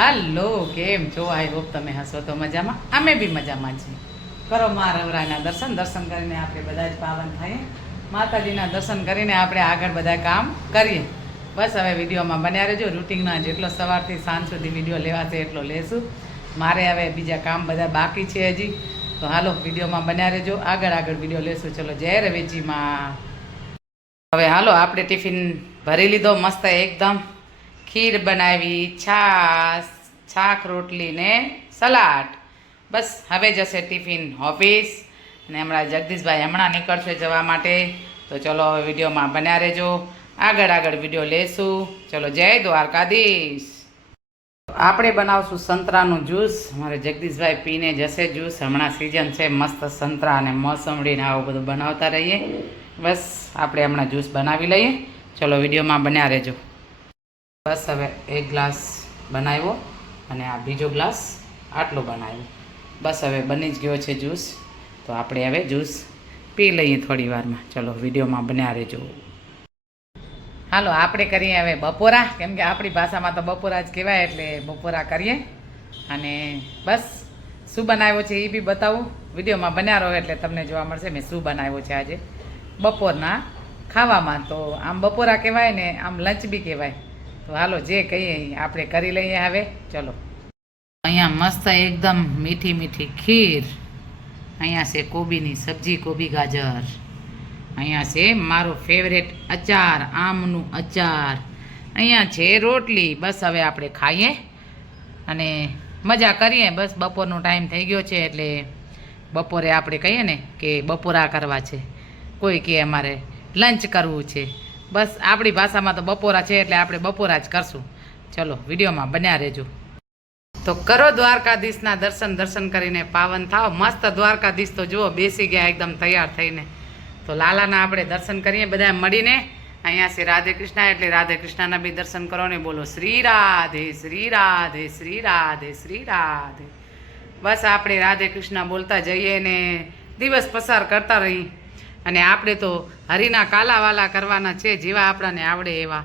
હાલો, કેમ છો? I hope તમે હસો તો મજામાં. અમે બી મજામાં છીએ. કરો મા રવરાના દર્શન. દર્શન કરીને આપણે બધા જ પાવન થઈએ. માતાજીના દર્શન કરીને આપણે આગળ બધા કામ કરીએ. બસ હવે વિડીયોમાં બન્યા રહેજો. રૂટિનના જેટલો સવારથી સાંજ સુધી વિડીયો લેવાશે એટલો લેશું. મારે હવે બીજા કામ બધા બાકી છે હજી. તો હાલો વિડીયોમાં બન્યા રહેજો. આગળ વિડીયો લેશું. ચલો, જય રવેજીમાં. હવે હાલો, આપણે ટિફિન ભરી લીધો મસ્ત એકદમ. ખીર બનાવી, છાક રોટલી ને સલાડ. બસ હવે જશે ટિફિન ઓફિસ. અને હમણાં જગદીશભાઈ હમણાં નીકળશે જવા માટે. તો ચલો હવે વિડીયોમાં બન્યા રહેજો. આગળ વિડીયો લેશું. ચલો, જય દ્વારકાધીશ. આપણે બનાવશું સંતરાનું જ્યુસ. અમારે જગદીશભાઈ પીને જશે જ્યુસ. હમણાં સિઝન છે મસ્ત સંતરા અને મોસંબડીને આવું બધું બનાવતા રહીએ. બસ આપણે હમણાં જ્યુસ બનાવી લઈએ. ચલો, વિડીયોમાં બન્યા રહેજો. બસ હવે એક ગ્લાસ બનાવ્યો અને આ બીજો ગ્લાસ આટલો બનાવ્યો. બસ હવે બની જ ગયો છે જ્યુસ. તો આપણે હવે જ્યુસ પી લઈએ થોડી વારમાં. ચલો, વિડીયોમાં બન્યા રહેજો. હાલો, આપણે કરીએ હવે બપોરા. કેમ કે આપણી ભાષામાં તો બપોરા જ કહેવાય, એટલે બપોરા કરીએ. અને બસ શું બનાવ્યો છે એ બી બતાવું. વિડીયોમાં બન્યા રહો એટલે તમને જોવા મળશે મેં શું બનાવ્યો છે આજે બપોરના ખાવામાં. તો આમ બપોરા કહેવાય ને આમ લંચ બી કહેવાય. તો હાલો, જે કહીએ આપણે કરી લઈએ હવે. ચલો, અહીંયા મસ્ત એકદમ મીઠી ખીર. અહીંયા છે કોબીની સબ્જી, કોબી ગાજર. અહીંયા છે મારો ફેવરેટ અચાર, આમનું અચાર. અહીંયા છે રોટલી. બસ હવે આપણે ખાઈએ અને મજા કરીએ. બસ બપોરનો ટાઈમ થઈ ગયો છે એટલે બપોરે આપણે કહીએ ને કે બપોરા કરવા છે. કોઈ કે અમારે લંચ કરવું છે. બસ આપણી ભાષામાં તો બપોરા છે એટલે આપણે બપોરા જ કરશું. ચલો, વિડીયોમાં બન્યા રહેજો. તો કરો દ્વારકાધીશના દર્શન કરીને પાવન થાવ. મસ્ત દ્વારકાધીશ તો જુઓ બેસી ગયા એકદમ તૈયાર થઈને. તો લાલાના આપણે દર્શન કરીએ બધા મળીને. અહીંયા છે રાધે કૃષ્ણ, એટલે રાધે કૃષ્ણના બી દર્શન કરો ને બોલો શ્રી રાધે શ્રી રાધે શ્રી રાધે શ્રી રાધે. બસ આપણે રાધે કૃષ્ણ બોલતા જઈએ ને દિવસ પસાર કરતા રહી. અને આપણે તો હરિના કાલાવાલા કરવાના છે, જેવા આપણાને આવડે એવા.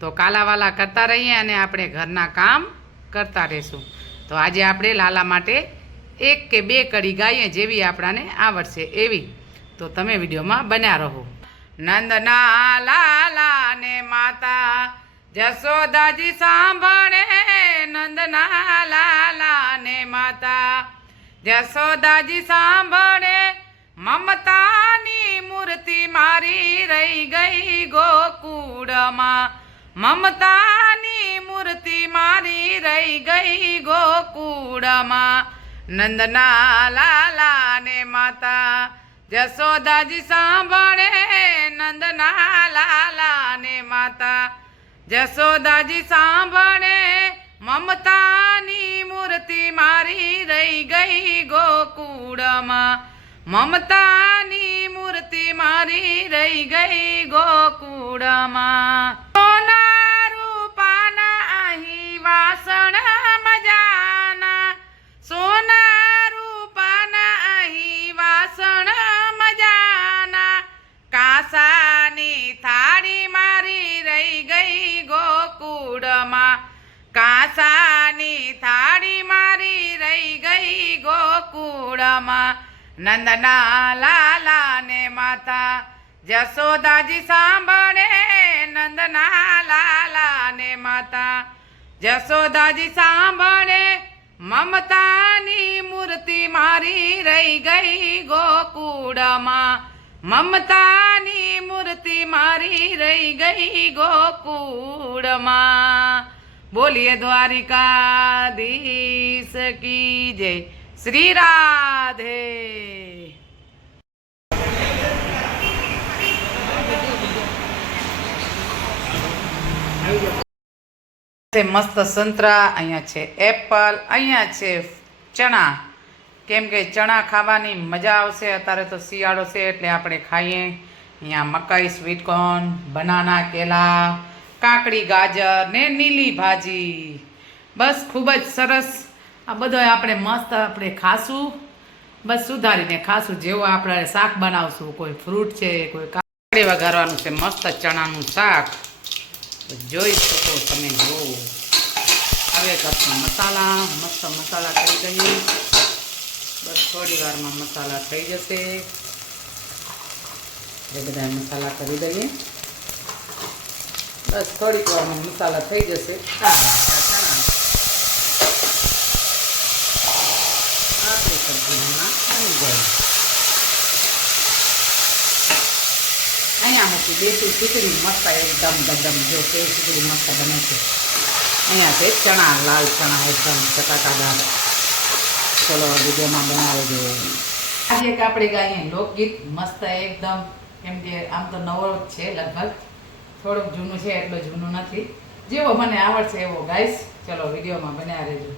તો કાલાવાલા કરતા રહીએ અને આપણે ઘરના કામ કરતા રહીશું. તો આજે આપણે લાલા માટે 1 કે 2 કડી ગાઈએ, જેવી આપણાને આવડશે એવી. તો તમે વિડીયોમાં બન્યા રહો. નંદના લાલા ને માતા જશોદાજી સાંભળે. નંદના લાલા ને માતા જશોદાજી સાંભળે. મમતાની મૂર્તિ મારી રહી ગઈ ગોકુળમાં. મમતાની મૂર્તિ મારી રહી ગઈ ગોકુળમાં. નંદના લાલા ને માતા જશોદાજી સાંભળે. નંદના લાલા ને માતા જશોદાજી સાંભળે. મમતાની મૂર્તિ મારી રહી ગઈ ગોકુળમાં. મમતાની મૂર્તિ મારી રહી ગઈ ગોકુળમાં. સોના રૂપાના અહીં વાસણ મજાના. સોના રૂપાના અહીં વાસણ મજાના. કાંસાની થાળી મારી રહી ગઈ ગોકુળમાં. કાંસાની થાળી મારી રહી ગઈ ગોકુળમાં. નંદના લાલા ને માતા જશોદાજી સાંભળે. નંદના લાલા ને માતા જશોદાજી સાંભળે. મમતાની મૂર્તિ મારી રહી ગઈ ગોકુળમાં. મમતાની મૂર્તિ મારી રહી ગઈ ગોકુળમાં. બોલીએ દ્વારિકાધીશ કી જય. શ્રી રાધે. મસ્ત સંતરા, અહીંયા છે એપલ, અહીંયા છે ચણા. કેમ કે ચણા ખાવાની મજા આવશે. અત્યારે તો શિયાળો છે એટલે આપણે ખાઈએ. અહીંયા મકાઈ, સ્વીટકોર્ન, બનાના, કેલા, કાકડી, ગાજર ને નીલી ભાજી. બસ ખૂબ જ સરસ. આ બધો આપણે મસ્ત આપણે ખાશું. બસ સુધારીને ખાશું. જેવો આપણે શાક બનાવશું, કોઈ ફ્રૂટ છે, કોઈ કાકડી વઘારવાનું છે. મસ્ત ચણાનું શાક જોઈ શકો તમે. જો હવે કરશું મસાલા. મસ્ત મસાલા કરી દઈએ. બસ થોડી વારમાં મસાલા થઈ જશે. એ બધા મસાલા કરી દઈએ. બસ થોડીક વારમાં મસાલા થઈ જશે. આપણી સબ્જીમાં બની જાય. અહીંયા મૂકી દેશી ખીચડી મસ્ત એકદમ ગદમ. જો કે ખીચડી મસ્ત બને છે. અહીંયા છે ચણા, લાલ ચણા એકદમ ચટાકાદાર. ચલો વિડીયોમાં બનાવી દો. આજે એક આપણે ગાઈએ લોકગીત મસ્ત એકદમ. કેમ કે આમ તો નવો જ છે, લગભગ થોડુંક જૂનું છે, એટલું જૂનું નથી. જેવો મને આવડશે એવો ગાઈશ. ચલો વિડીયોમાં બન્યા રહેજો.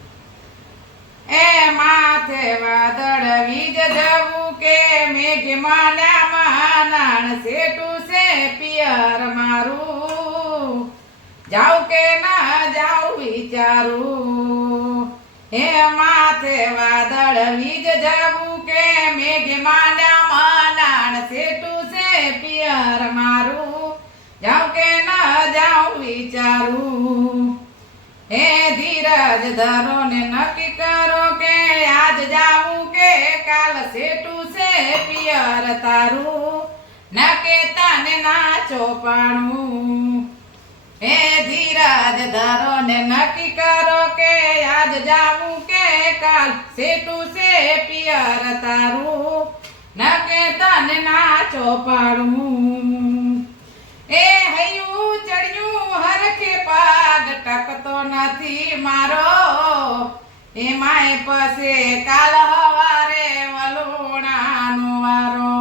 એ માથે વાદળ વીજ જવું કે મેઘ માન્યા માનાણ સેટું છે પિયર મારું. જાઉં કે ના જાઉં વિચારું. હે માથે વાદળ વીજ જવું કે મેઘ માન્યા માનાણ સેટું છે પિયર મારું. જાઉં કે ના જાઉં વિચારું. હે ધીરજ ધરો ને નક્કી કરો કે આજ જાવું કે કાલ સેટું છે પિયર તારું. ના કે તને ના ચોપાણું. હે ધીરજ ધરો ને નક્કી કરો કે આજ જાવું કે કાલ સેટું છે પિયર તારું. ના કે તને ના ચોપાણું. એ હૈયું ચડ્યું હરખે પાગ ટકતો નથી મારો. એ માય પાસે કાલ હવારે વલોણાનો વારો.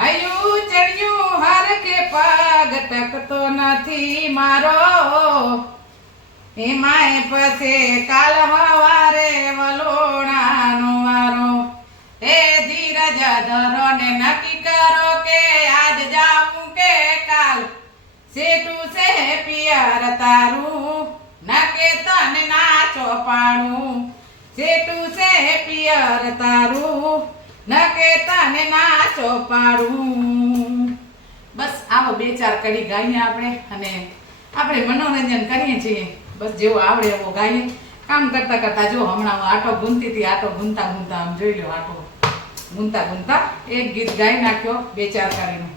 હૈયું ચડ્યું હરખે પાગ ટકતો નથી મારો. એ માય પાસે કાલ હવારે વલોણાનો વારો. એ ધીરજ ધરો ને નક્કી કરો કે આજ જાવું કે કાલ સેટું છે પિયર તારું. ના કે તને ના ચોપાણું. સેટું છે પિયર તારું. ના કે તને ના ચોપાડું. બસ આવો બે ચાર કડી ગાઈએ આપણે, અને આપણે મનોરંજન કરીએ છીએ. બસ જેવો આવડે એવો ગાઈએ. કામ કરતા કરતા જો હમણાં હું આટો ગુંતી હતી. આટો ગુંતા ગુંતા આમ જોઈ લો, આટો ગુંતા ગુંતા એક ગીત ગાઈ નાખ્યો બે ચાર કરીને.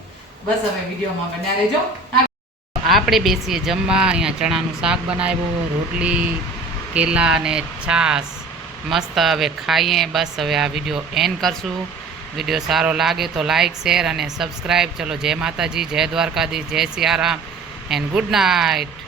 બસ હવે વિડીયોમાં બન્યા રહેજો. આપણે બેસીએ જમવા. અહીંયા ચણાનું શાક બનાવ્યું, રોટલી, કેલા અને છાશ. મસ્ત હવે ખાઈએ. બસ હવે આ વિડીયો એન્ડ કરશું. વિડીયો સારો લાગે તો લાઈક, શેર અને સબસ્ક્રાઈબ. ચલો જય માતાજી, જય દ્વારકાધીશ, જય સિયારામ એન્ડ ગુડ નાઇટ.